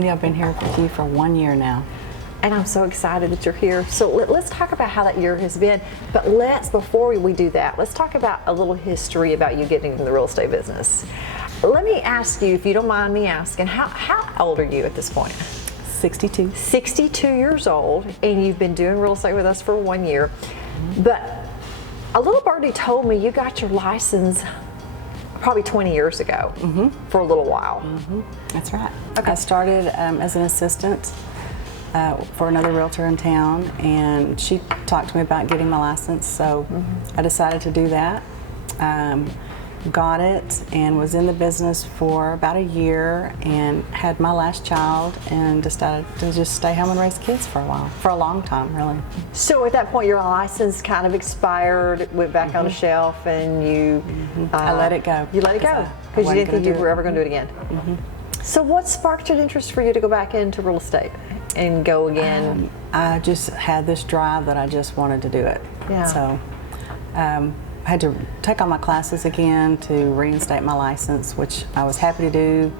Cindi, I've been here with you for 1 year now. And I'm so excited that you're here. So let's talk about how that year has been. But before we do that, let's talk about a little history about you getting into the real estate business. Let me ask you, if you don't mind me asking, how old are you at this point? 62. 62 years old, and you've been doing real estate with us for 1 year. But a little birdie told me you got your license probably 20 years ago for a little while. That's right. Okay. I started as an assistant for another realtor in town, and she talked to me about getting my license, so I decided to do that. Got it and was in the business for about a year and had my last child and decided to just stay home and raise kids for a while, for a long time really. So at that point your license kind of expired, went back on the shelf, and you I let it go. You let it go because you didn't think you were ever going to do it again. So what sparked an interest for you to go back into real estate and go again? I just had this drive that I just wanted to do it. Yeah. So I had to take all my classes again to reinstate my license, which I was happy to do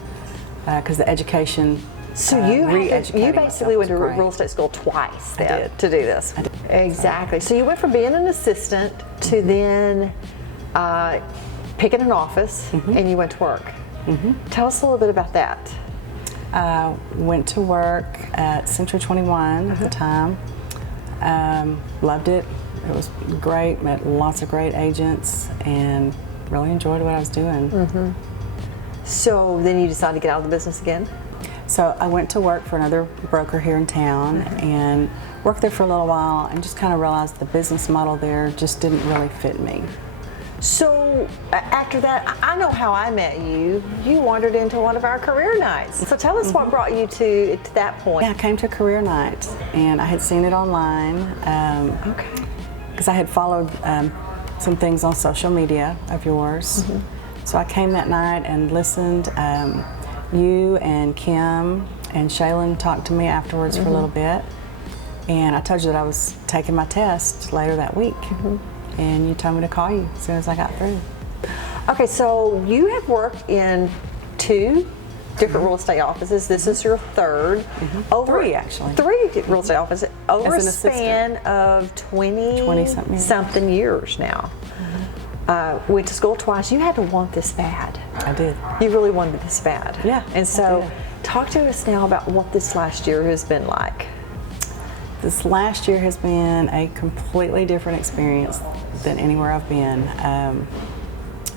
because the education. So you basically went to real estate school twice then to do this. Exactly. So you went from being an assistant to then picking an office, and you went to work. Tell us a little bit about that. Went to work at Century 21 at the time. Loved it. It was great. Met lots of great agents and really enjoyed what I was doing. So then you decided to get out of the business again? So I went to work for another broker here in town and worked there for a little while and just kind of realized the business model there just didn't really fit me. So after that, I know how I met you. You wandered into one of our career nights. So tell us what brought you to that point. Yeah, I came to career night and I had seen it online. Okay. Because I had followed some things on social media of yours. So I came that night and listened. You and Kim and Shaylin talked to me afterwards for a little bit. And I told you that I was taking my test later that week. And you told me to call you as soon as I got through. Okay, so you have worked in 2 different real estate offices. This is your third. Over 3 actually. 3 real estate offices over As a an span of 20 something years now. Went to school twice. You had to want this bad. I did. You really wanted this bad. Yeah. And so talk to us now about what this last year has been like. This last year has been a completely different experience than anywhere I've been.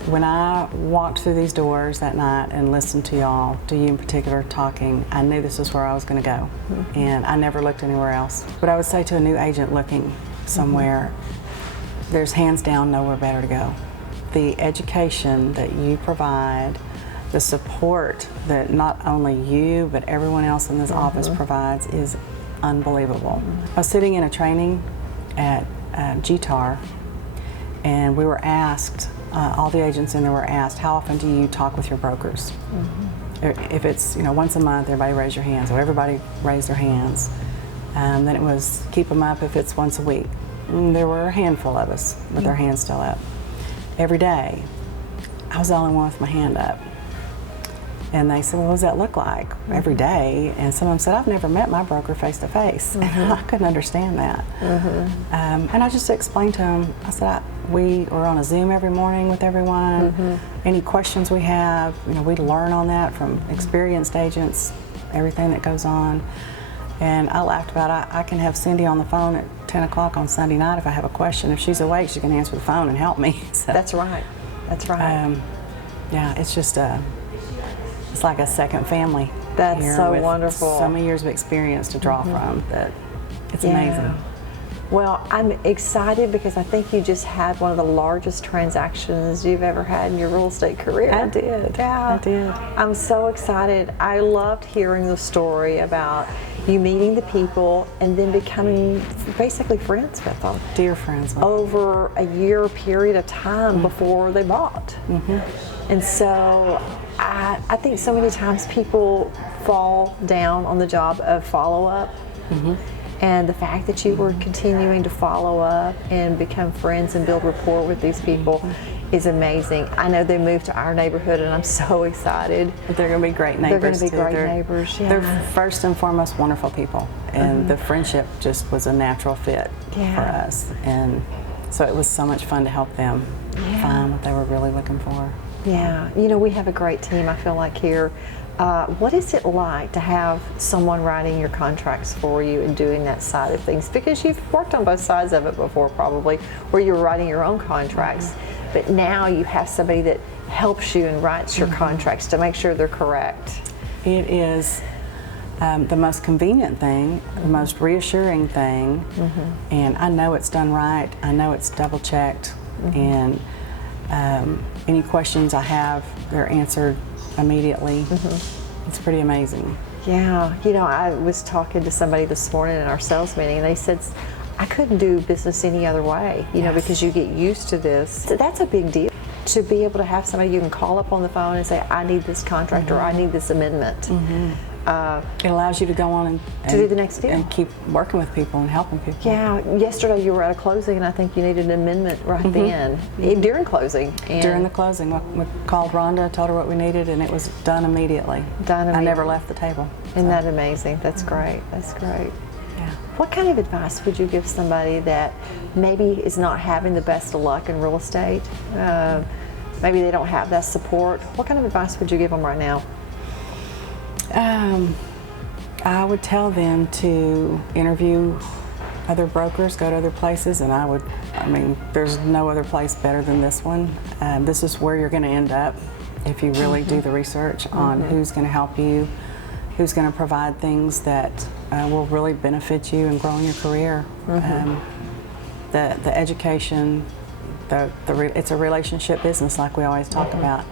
When I walked through these doors that night and listened to y'all, to you in particular, talking, I knew this is where I was going to go, and I never looked anywhere else. But I would say to a new agent looking somewhere, there's hands down nowhere better to go. The education that you provide, the support that not only you but everyone else in this office provides is unbelievable. I was sitting in a training at GTAR, and we were asked, all the agents in there were asked, how often do you talk with your brokers? If it's once a month, everybody raise your hands. So everybody raised their hands. Then it was keep them up if it's once a week. And there were a handful of us with their hands still up. Every day, I was the only one with my hand up. And they said, well, what does that look like every day? And some of them said, I've never met my broker face to face. And I couldn't understand that. And I just explained to them, I said, we are on a Zoom every morning with everyone. Any questions we have, we learn on that from experienced agents, everything that goes on. And I laughed about it. I can have Cindi on the phone at 10 o'clock on Sunday night if I have a question. If she's awake, she can answer the phone and help me. So, That's right. That's right. Yeah, it's just it's like a second family. That's here so with wonderful. So many years of experience to draw from that it's amazing. Well, I'm excited because I think you just had one of the largest transactions you've ever had in your real estate career. I did. Yeah. I did. I'm so excited. I loved hearing the story about you meeting the people and then becoming basically friends with them. Dear friends. Over a year period of time before they bought. And so I think so many times people fall down on the job of follow-up. And the fact that you were continuing to follow up and become friends and build rapport with these people is amazing. I know they moved to our neighborhood, and I'm so excited. They're going to be great neighbors. They're going to be great neighbors. Yeah. They're first and foremost wonderful people, and the friendship just was a natural fit for us. And so it was so much fun to help them find what they were really looking for. Yeah, you know, we have a great team, I feel like, here. What is it like to have someone writing your contracts for you and doing that side of things? Because you've worked on both sides of it before, probably, where you're writing your own contracts, but now you have somebody that helps you and writes your contracts to make sure they're correct. It is the most convenient thing, the most reassuring thing, and I know it's done right. I know it's double checked, and any questions I have, they're answered immediately. It's pretty amazing. Yeah, you know, I was talking to somebody this morning in our sales meeting, and they said, I couldn't do business any other way, you know, because you get used to this. So that's a big deal, to be able to have somebody you can call up on the phone and say, I need this contract or I need this amendment. It allows you to go on and to do the next deal and keep working with people and helping people. Yeah, yesterday you were at a closing, and I think you needed an amendment right then during closing. And during the closing, we called Rhonda, told her what we needed, and it was done immediately. I never left the table. Isn't that amazing? That's great. That's great. Yeah. What kind of advice would you give somebody that maybe is not having the best of luck in real estate? Maybe they don't have that support. What kind of advice would you give them right now? I would tell them to interview other brokers, go to other places, and I mean, there's no other place better than this one. This is where you're going to end up if you really do the research on who's going to help you, who's going to provide things that will really benefit you and grow in your career. The education, it's a relationship business like we always talk about.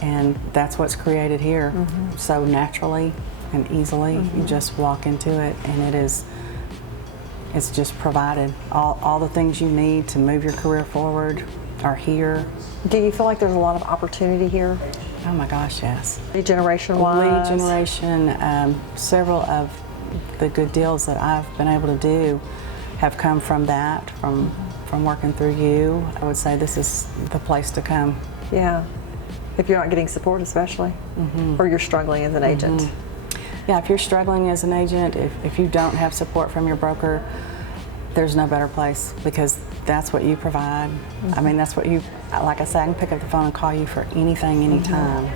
And that's what's created here so naturally and easily. You just walk into it, and it's just provided. All the things you need to move your career forward are here. Do you feel like there's a lot of opportunity here? Oh my gosh, yes. Lead generation wise? Lead generation, several of the good deals that I've been able to do have come from that, from working through you. I would say this is the place to come. Yeah. If you're not getting support, especially, or you're struggling as an agent. Yeah, if you're struggling as an agent, if you don't have support from your broker, there's no better place, because that's what you provide. I mean, that's what you, like I said, I can pick up the phone and call you for anything, anytime,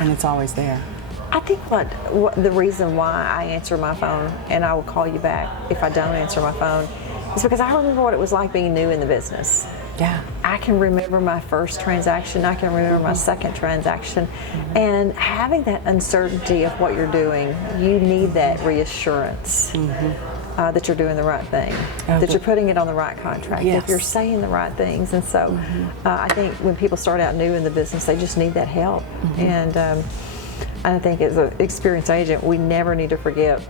and it's always there. I think what the reason why I answer my phone and I will call you back if I don't answer my phone is because I remember what it was like being new in the business. Yeah. I can remember my first transaction, I can remember my second transaction, and having that uncertainty of what you're doing, you need that reassurance that you're doing the right thing, that you're putting it on the right contract, if you're saying the right things. And so I think when people start out new in the business, they just need that help. And I think as an experienced agent, we never need to forget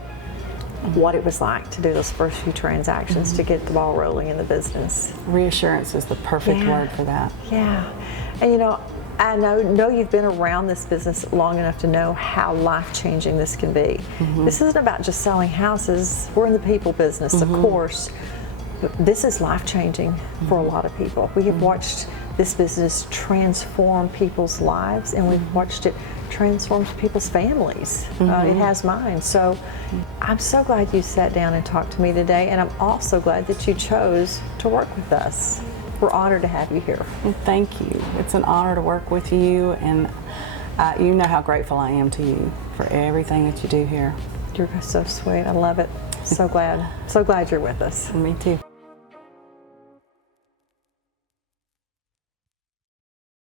what it was like to do those first few transactions to get the ball rolling in the business. Reassurance is the perfect word for that. Yeah. And you know, I know you've been around this business long enough to know how life-changing this can be. This isn't about just selling houses. We're in the people business, of course, but this is life-changing for a lot of people. We have watched this business transform people's lives, and we've watched it transform people's families. It has mine. So I'm so glad you sat down and talked to me today, and I'm also glad that you chose to work with us. We're honored to have you here. Well, thank you. It's an honor to work with you, and you know how grateful I am to you for everything that you do here. You're so sweet. I love it. So glad. So glad you're with us. Me too.